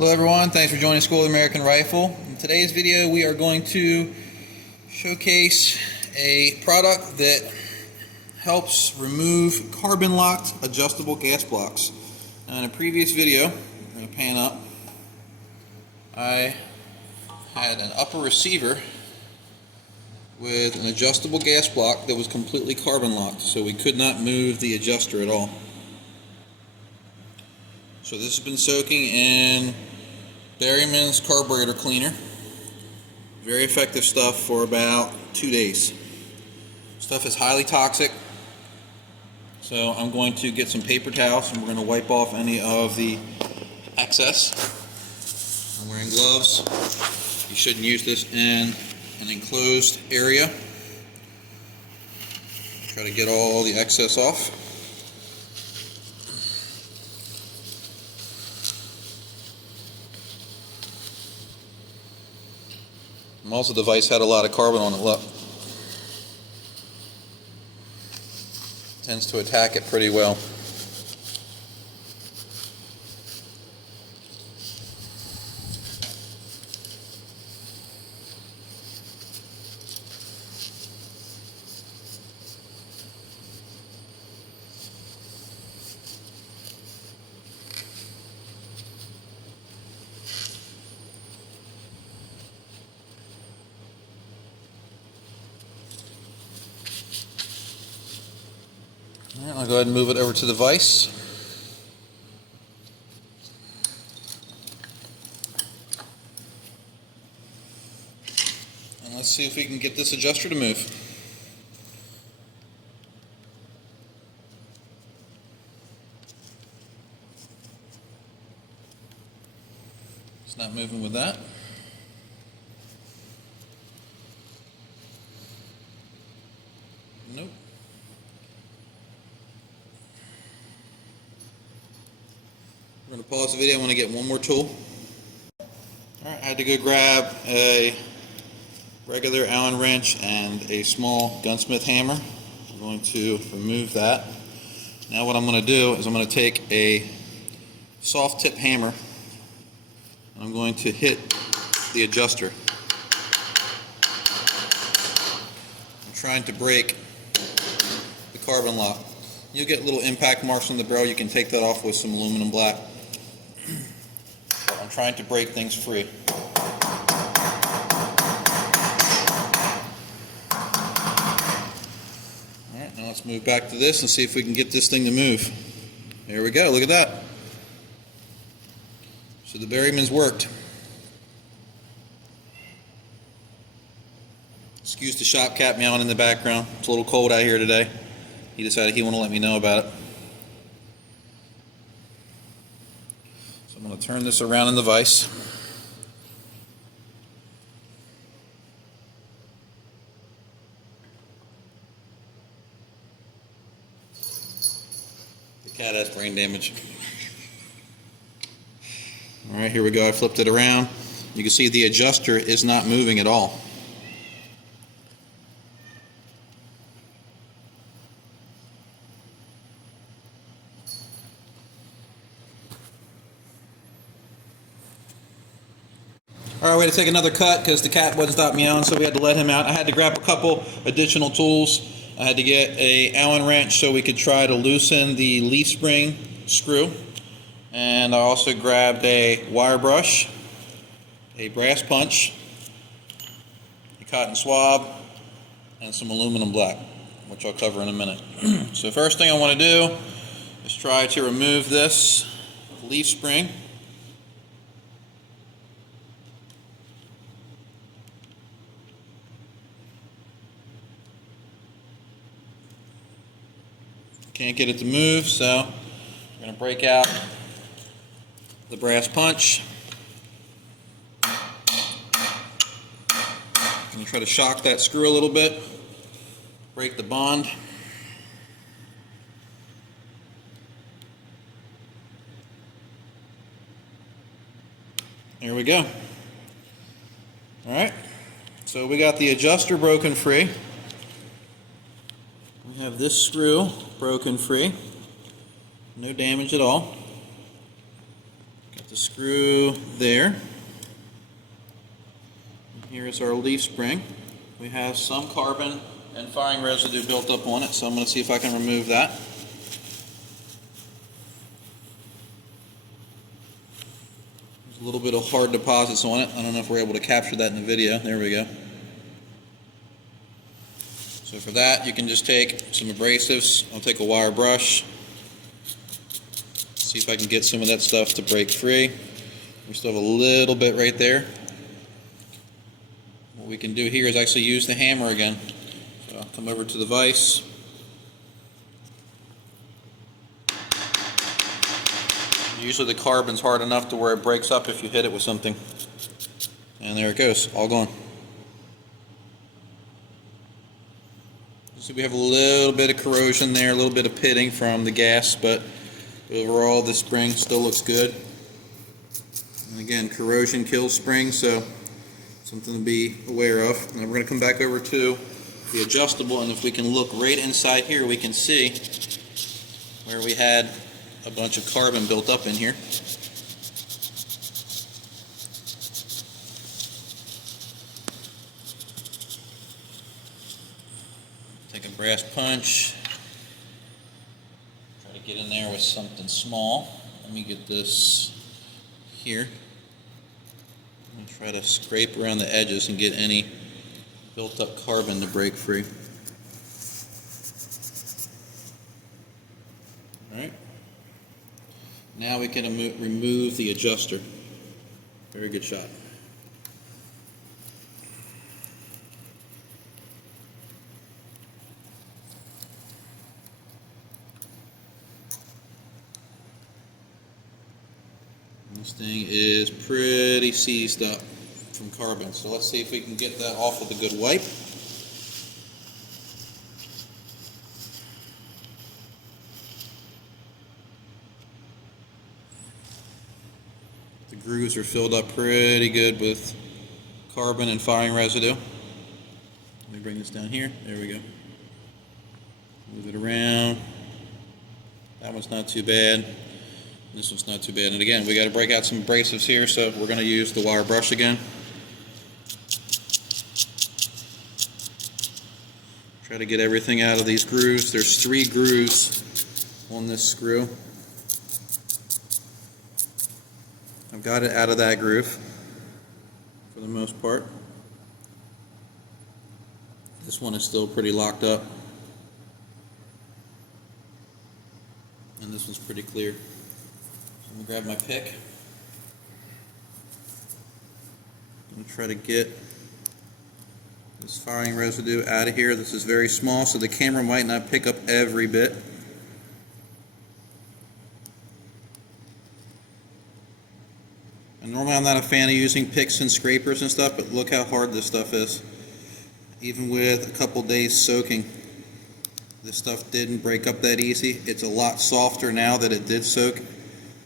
Hello everyone, thanks for joining School of the American Rifle. In today's video we are going to showcase a product that helps remove carbon locked adjustable gas blocks. Now, in a previous video, I'm going to pan up, I had an upper receiver with an adjustable gas block that was completely carbon locked, so we could not move the adjuster at all. So this has been soaking in Berryman's carburetor cleaner. Very effective stuff for about 2 days. Stuff is highly toxic, so I'm going to get some paper towels and we're going to wipe off any of the excess. I'm wearing gloves. You shouldn't use this in an enclosed area. Try to get all the excess off. Also, the device had a lot of carbon on it. Look, tends to attack it pretty well. Alright, I'll go ahead and move it over to the vise. And let's see if we can get this adjuster to move. It's not moving with that. Nope. We're going to pause the video. I want to get one more tool. Alright, I had to go grab a regular Allen wrench and a small gunsmith hammer. I'm going to remove that. Now what I'm going to do is I'm going to take a soft tip hammer and I'm going to hit the adjuster. I'm trying to break the carbon lock. You'll get little impact marks on the barrel. You can take that off with some aluminum black. I'm trying to break things free. Alright, now let's move back to this and see if we can get this thing to move. There we go, look at that. So the Berryman's worked. Excuse the shop cat meowing in the background. It's a little cold out here today. He decided he wanted to let me know about it. So I'm going to turn this around in the vise. The cat has brain damage. Alright, here we go. I flipped it around. You can see the adjuster is not moving at all. Alright, we had to take another cut because the cat wouldn't stop meowing, so we had to let him out. I had to grab a couple additional tools. I had to get an Allen wrench so we could try to loosen the leaf spring screw. And I also grabbed a wire brush, a brass punch, a cotton swab, and some aluminum black, which I'll cover in a minute. So the first thing I want to do is try to remove this leaf spring. Can't get it to move, so I'm going to break out the brass punch. I'm going to try to shock that screw a little bit, break the bond. There we go. Alright, so we got the adjuster broken free. We have this screw broken free. No damage at all. Got the screw there. Here's our leaf spring. We have some carbon and firing residue built up on it, so I'm going to see if I can remove that. There's a little bit of hard deposits on it. I don't know if we're able to capture that in the video. There we go. So for that, you can just take some abrasives. I'll take a wire brush. See if I can get some of that stuff to break free. We still have a little bit right there. What we can do here is actually use the hammer again. So I'll come over to the vise. Usually the carbon's hard enough to where it breaks up if you hit it with something. And there it goes, all gone. See, we have a little bit of corrosion there, a little bit of pitting from the gas, but overall the spring still looks good. And again, corrosion kills springs, so something to be aware of. And we're going to come back over to the adjustable, and if we can look right inside here, we can see where we had a bunch of carbon built up in here. Take a brass punch, try to get in there with something small. Let me get this here. I'm going to try to scrape around the edges and get any built up carbon to break free. Alright. Now we can remove the adjuster. Very good shot. This thing is pretty seized up from carbon, so let's see if we can get that off with a good wipe. The grooves are filled up pretty good with carbon and firing residue. Let me bring this down here. There we go. Move it around. That one's not too bad. This one's not too bad. And again, we got to break out some abrasives here, so we're going to use the wire brush again. Try to get everything out of these grooves. There's 3 grooves on this screw. I've got it out of that groove for the most part. This one is still pretty locked up. And this one's pretty clear. I'm going to grab my pick. I'm going to try to get this firing residue out of here. This is very small, so the camera might not pick up every bit. And normally I'm not a fan of using picks and scrapers and stuff, but look how hard this stuff is. Even with a couple days soaking, this stuff didn't break up that easy. It's a lot softer now that it did soak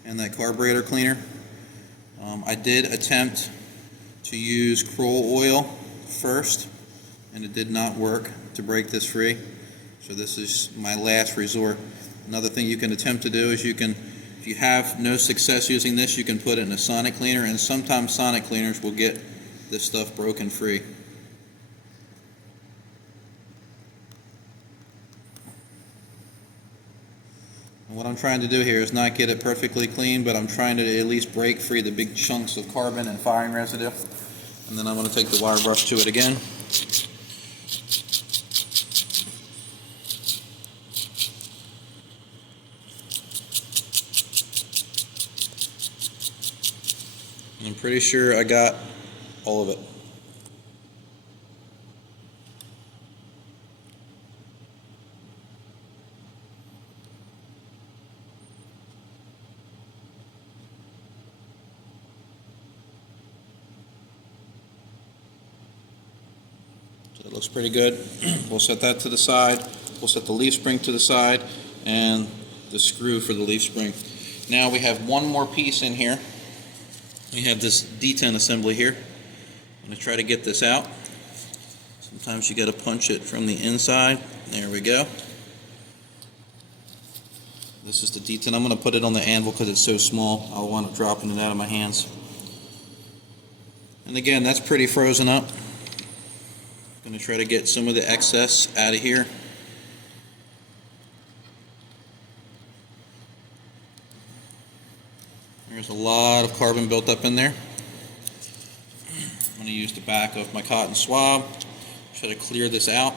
in that carburetor cleaner. I did attempt to use Kroll oil first, and it did not work to break this free. So this is my last resort. Another thing you can attempt to do is if you have no success using this, you can put it in a sonic cleaner, and sometimes sonic cleaners will get this stuff broken free. And what I'm trying to do here is not get it perfectly clean, but I'm trying to at least break free the big chunks of carbon and firing residue. And then I'm going to take the wire brush to it again. And I'm pretty sure I got all of it. So it looks pretty good. We'll set that to the side. We'll set the leaf spring to the side and the screw for the leaf spring. Now we have one more piece in here. We have this detent assembly here. I'm going to try to get this out. Sometimes you got to punch it from the inside. There we go. This is the detent. I'm going to put it on the anvil because it's so small. I'll wind up dropping it out of my hands. And again, that's pretty frozen up. I'm going to try to get some of the excess out of here. There's a lot of carbon built up in there. I'm going to use the back of my cotton swab. Try to clear this out.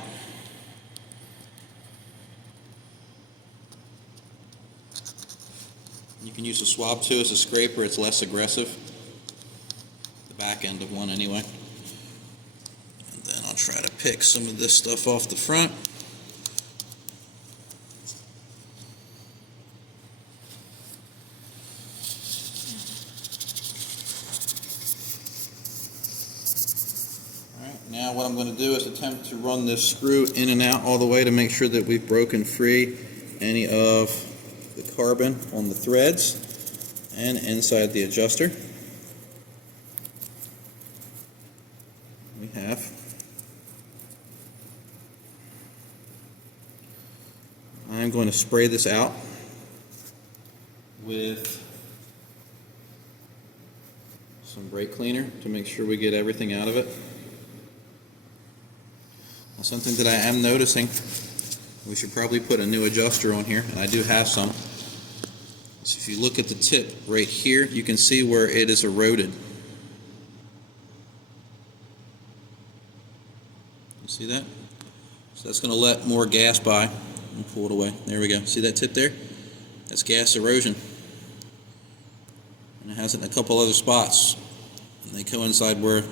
You can use a swab too as a scraper. It's less aggressive. The back end of one anyway. And then I'll try to pick some of this stuff off the front. Alright, now what I'm going to do is attempt to run this screw in and out all the way to make sure that we've broken free any of the carbon on the threads and inside the adjuster. We have. I'm going to spray this out with some brake cleaner to make sure we get everything out of it. Now, something that I am noticing, we should probably put a new adjuster on here, and I do have some. So if you look at the tip right here, you can see where it is eroded. You see that? So that's going to let more gas by. And pull it away. There we go. See that tip there? That's gas erosion. And it has it in a couple other spots. And they coincide where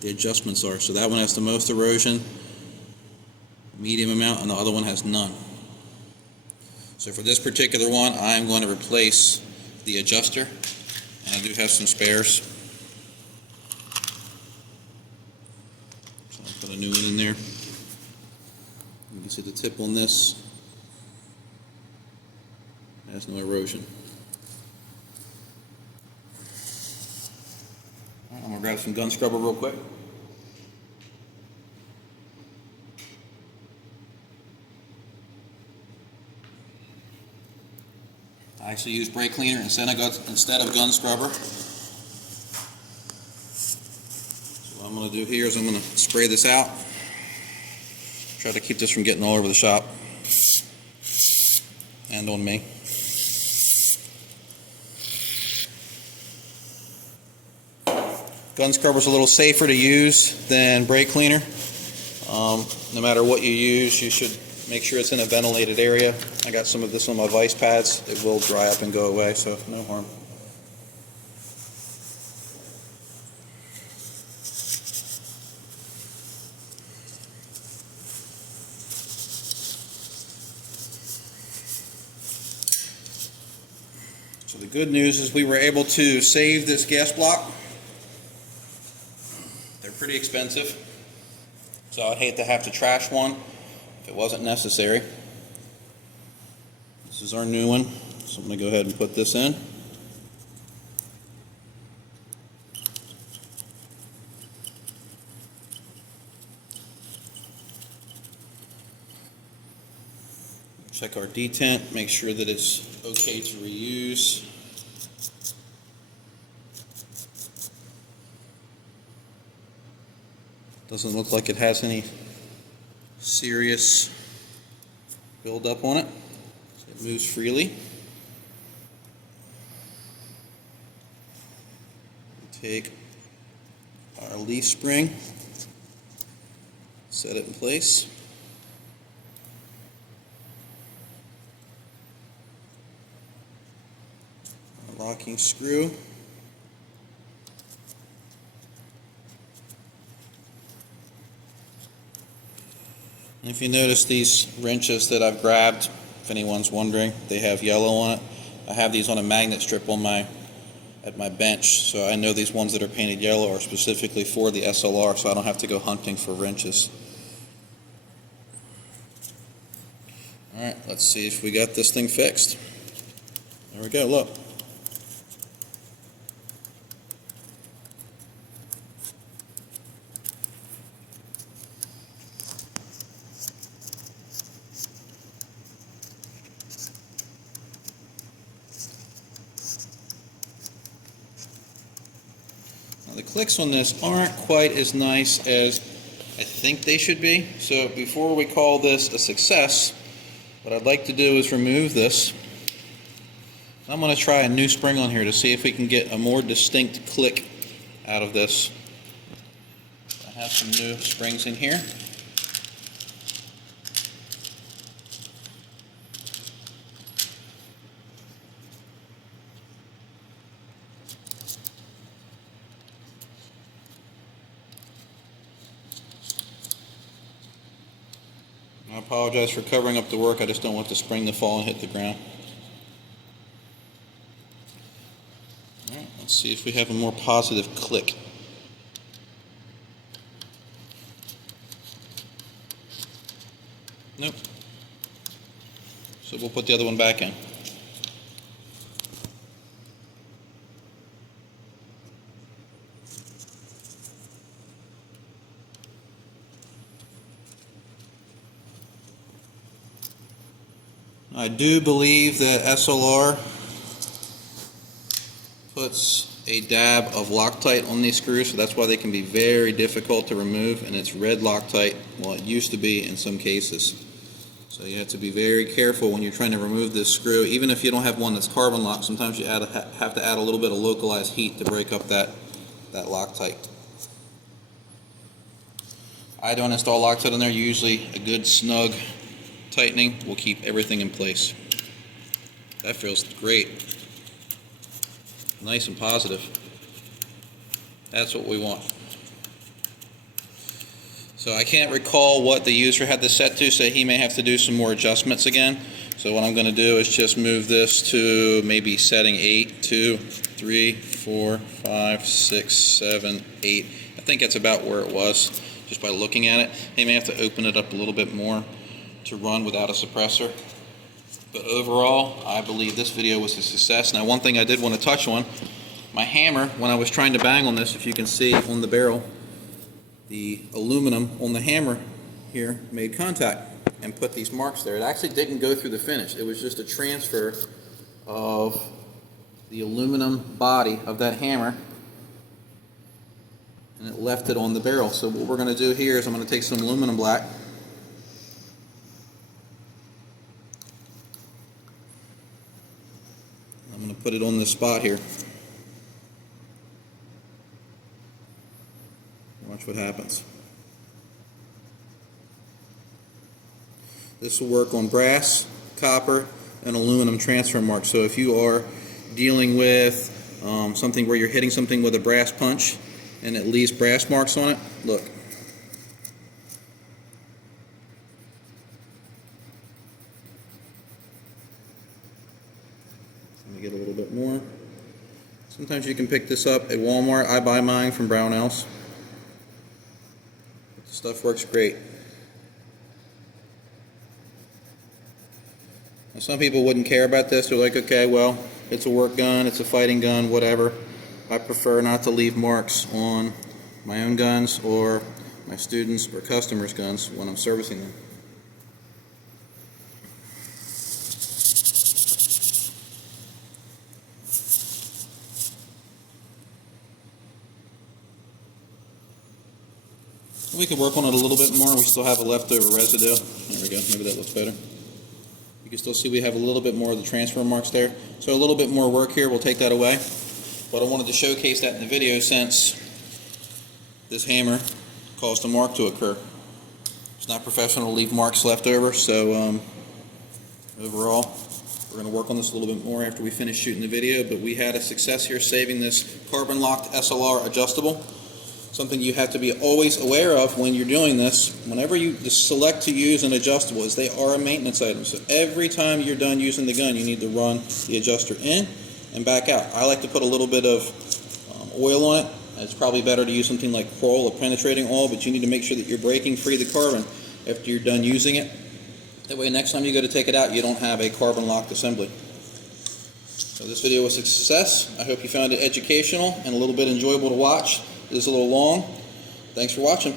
the adjustments are. So that one has the most erosion, medium amount, and the other one has none. So for this particular one, I'm going to replace the adjuster. And I do have some spares. So I'll put a new one in there. You can see the tip on this has no erosion. Right, I'm going to grab some gun scrubber real quick. I actually use brake cleaner instead of gun scrubber. So what I'm going to do here is I'm going to spray this out. Try to keep this from getting all over the shop and on me. Gun scrubber is a little safer to use than brake cleaner. No matter what you use, you should make sure it's in a ventilated area. I got some of this on my vice pads. It will dry up and go away, so no harm. So the good news is we were able to save this gas block. They're pretty expensive, so I'd hate to have to trash one if it wasn't necessary. This is our new one, so I'm going to go ahead and put this in. Check our detent, make sure that it's okay to reuse. Doesn't look like it has any serious buildup on it. So it moves freely. Take our leaf spring, set it in place. Our locking screw. And if you notice these wrenches that I've grabbed, if anyone's wondering, they have yellow on it. I have these on a magnet strip on at my bench, so I know these ones that are painted yellow are specifically for the SLR, so I don't have to go hunting for wrenches. Alright, let's see if we got this thing fixed. There we go, look. The clicks on this aren't quite as nice as I think they should be. So before we call this a success, what I'd like to do is remove this. I'm going to try a new spring on here to see if we can get a more distinct click out of this. I have some new springs in here. I apologize for covering up the work, I just don't want the spring to fall and hit the ground. Alright, let's see if we have a more positive click. Nope. So we'll put the other one back in. I do believe that SLR puts a dab of Loctite on these screws, so that's why they can be very difficult to remove, and it's red Loctite. Well, it used to be in some cases. So you have to be very careful when you're trying to remove this screw. Even if you don't have one that's carbon locked, sometimes you have to add a little bit of localized heat to break up that Loctite. I don't install Loctite in there. Usually a good snug tightening will keep everything in place. That feels great. Nice and positive. That's what we want. So I can't recall what the user had this set to, so he may have to do some more adjustments again. So what I'm going to do is just move this to maybe setting 8, 2, 3, 4, 5, 6, 7, 8. I think that's about where it was just by looking at it. He may have to open it up a little bit more to run without a suppressor. But overall, I believe this video was a success. Now, one thing I did want to touch on, my hammer, when I was trying to bang on this, if you can see on the barrel, the aluminum on the hammer here made contact and put these marks there. It actually didn't go through the finish. It was just a transfer of the aluminum body of that hammer, and it left it on the barrel. So what we're going to do here is I'm going to take some aluminum black, I'm going to put it on this spot here. Watch what happens. This will work on brass, copper, and aluminum transfer marks. So if you are dealing with something where you're hitting something with a brass punch and it leaves brass marks on it, look. Let me get a little bit more. Sometimes you can pick this up at Walmart. I buy mine from Brownells. The stuff works great. Now, some people wouldn't care about this. They're like, okay, well, it's a work gun, it's a fighting gun, whatever. I prefer not to leave marks on my own guns or my students' or customers' guns when I'm servicing them. We could work on it a little bit more. We still have a leftover residue. There we go. Maybe that looks better. You can still see we have a little bit more of the transfer marks there. So a little bit more work here. We'll take that away. But I wanted to showcase that in the video since this hammer caused a mark to occur. It's not professional to leave marks left over. So overall, we're going to work on this a little bit more after we finish shooting the video. But we had a success here saving this carbon locked SLR adjustable. Something you have to be always aware of when you're doing this, whenever you select to use an adjustable, is they are a maintenance item. So every time you're done using the gun, you need to run the adjuster in and back out. I like to put a little bit of oil on it. It's probably better to use something like Kroll or penetrating oil, but you need to make sure that you're breaking free the carbon after you're done using it. That way next time you go to take it out, you don't have a carbon locked assembly. So this video was a success. I hope you found it educational and a little bit enjoyable to watch. It is a little long. Thanks for watching.